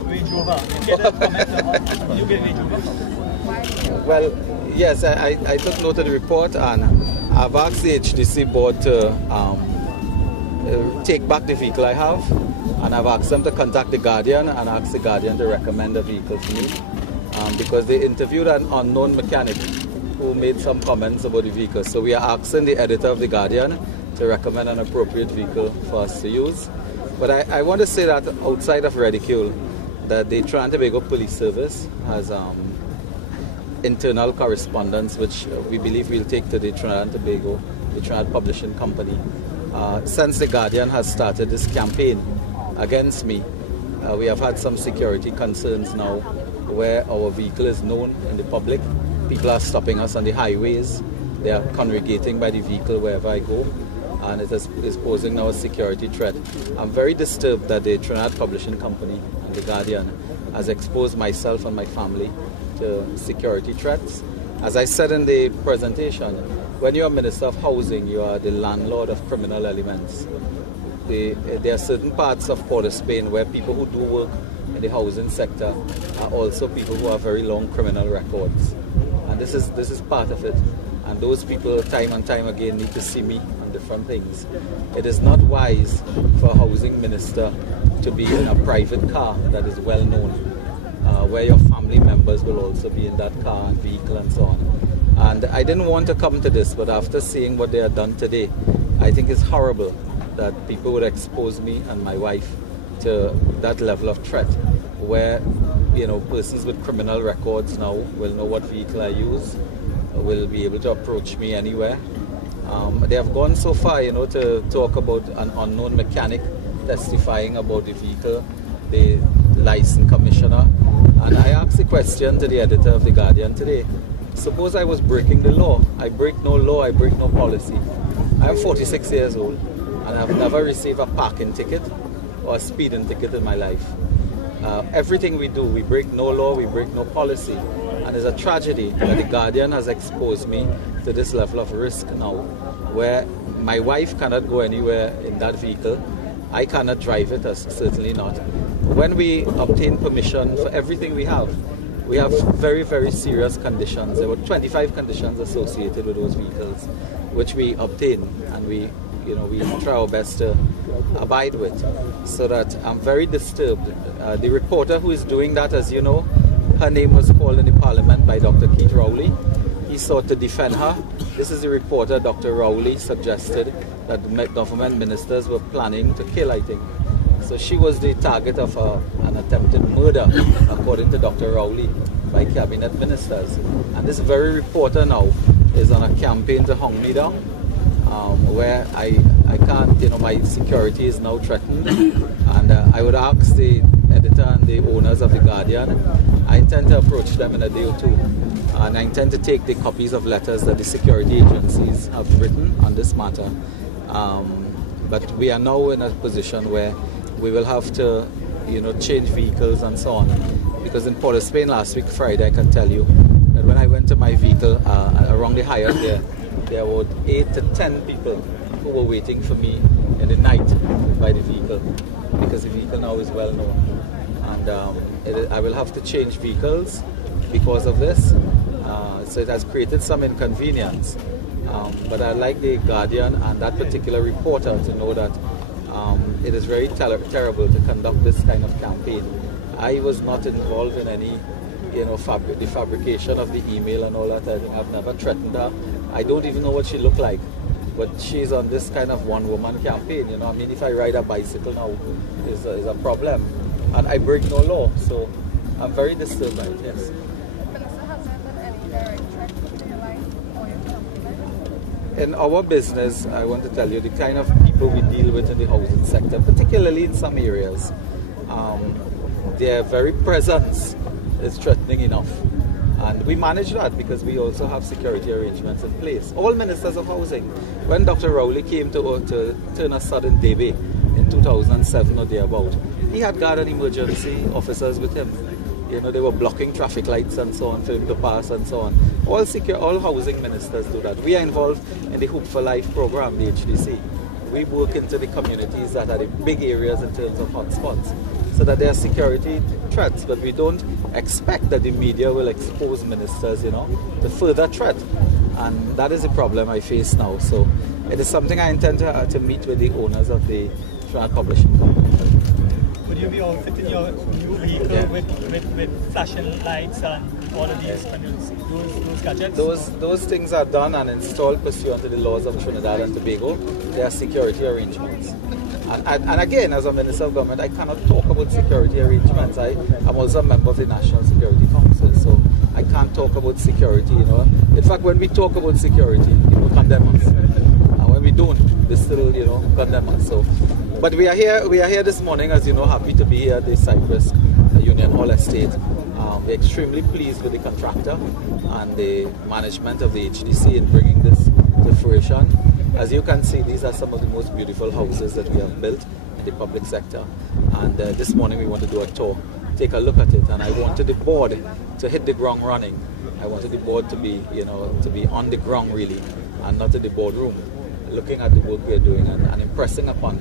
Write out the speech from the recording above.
Range Rover. You get a comment on you get Range Rover? Well, yes, I took note of the report, and I've asked the HDC board to take back the vehicle I have, and I've asked them to contact the Guardian and ask the Guardian to recommend a vehicle for me, because they interviewed an unknown mechanic who made some comments about the vehicle. So we are asking the editor of the Guardian to recommend an appropriate vehicle for us to use. But I want to say that outside of ridicule, that the Trinidad and Tobago Police Service has internal correspondence which we believe we'll take to the Trinidad and Tobago, the Trinidad Publishing Company. Since the Guardian has started this campaign against me, we have had some security concerns now where our vehicle is known in the public. People are stopping us on the highways. They are congregating by the vehicle wherever I go, and it is posing now a security threat. I'm very disturbed that the Trinidad Publishing Company and the Guardian has exposed myself and my family to security threats. As I said in the presentation, when you are Minister of Housing, you are the landlord of criminal elements. There are certain parts of Port of Spain where people who do work in the housing sector are also people who have very long criminal records. And this is part of it. And those people time and time again need to see me on different things. It is not wise for a housing minister to be in a private car that is well known, where your family members will also be in that car and vehicle and so on. And I didn't want to come to this, but after seeing what they have done today, I think it's horrible that people would expose me and my wife to that level of threat, where persons with criminal records now will know what vehicle I use, will be able to approach me anywhere. They have gone so far, to talk about an unknown mechanic testifying about the vehicle, the license commissioner. And I asked the question to the editor of the Guardian today: suppose I was breaking the law. I break no law, I break no policy. I'm 46 years old and I've never received a parking ticket or a speeding ticket in my life. Everything we do, we break no law, we break no policy. And it's a tragedy that the Guardian has exposed me to this level of risk now, where my wife cannot go anywhere in that vehicle. I cannot drive it, certainly not. When we obtain permission for everything we have very, very serious conditions. There were 25 conditions associated with those vehicles, which we obtain, and we try our best to abide with. So that I'm very disturbed. The reporter who is doing that, as you know, her name was called in the Parliament by Dr. Keith Rowley. He sought to defend her. This is the reporter Dr. Rowley suggested that government ministers were planning to kill, I think. So she was the target of an attempted murder, according to Dr. Rowley, by cabinet ministers. And this very reporter now is on a campaign to hunt me down, where I can't, my security is now threatened. And I would ask the editor and the owners of the Guardian, I intend to approach them in a day or two. And I intend to take the copies of letters that the security agencies have written on this matter. But we are now in a position where we will have to, change vehicles and so on. Because in Port of Spain last week, Friday, I can tell you that when I went to my vehicle around the Hyatt there were 8 to 10 people who were waiting for me in the night by the vehicle, because the vehicle now is well known. And I will have to change vehicles because of this. So it has created some inconvenience. But I'd like the Guardian and that particular reporter to know that it is very terrible to conduct this kind of campaign. I was not involved in any, the fabrication of the email and all that. I think I've never threatened her. I don't even know what she looked like. But she's on this kind of one-woman campaign. If I ride a bicycle now, is a problem. And I break no law, so I'm very disturbed by it, yes. In our business, I want to tell you, the kind of people we deal with in the housing sector, particularly in some areas, their very presence is threatening enough. And we manage that because we also have security arrangements in place. All ministers of housing. When Dr. Rowley came to turn a sudden debby in 2007 or thereabout, he had guard and emergency officers with him. They were blocking traffic lights and so on for him to pass and so on. All housing ministers do that. We are involved in the Hope for Life program, the HDC. We work into the communities that are the big areas in terms of hotspots. so that there are security threats, but we don't expect that the media will expose ministers, to further threat. And that is the problem I face now. So it is something I intend to meet with the owners of the Trinidad Publishing Company. Would you be outfitting your new vehicle with flashing lights and all of these those gadgets? Those things are done and installed pursuant to the laws of Trinidad and Tobago. There are security arrangements. And again, as a Minister of Government, I cannot talk about security arrangements. I am also a member of the National Security Council, so I can't talk about security. In fact, when we talk about security, people condemn us, and when we don't, they still, condemn us. So, but we are here this morning, as you know, happy to be here at the Cyprus Union Hall Estate. We're extremely pleased with the contractor and the management of the HDC in bringing this to fruition. As you can see, these are some of the most beautiful houses that we have built in the public sector. And this morning we want to do a tour, take a look at it. And I wanted the board to hit the ground running. I wanted the board to be, to be on the ground really, and not in the boardroom, looking at the work we're doing and impressing upon them.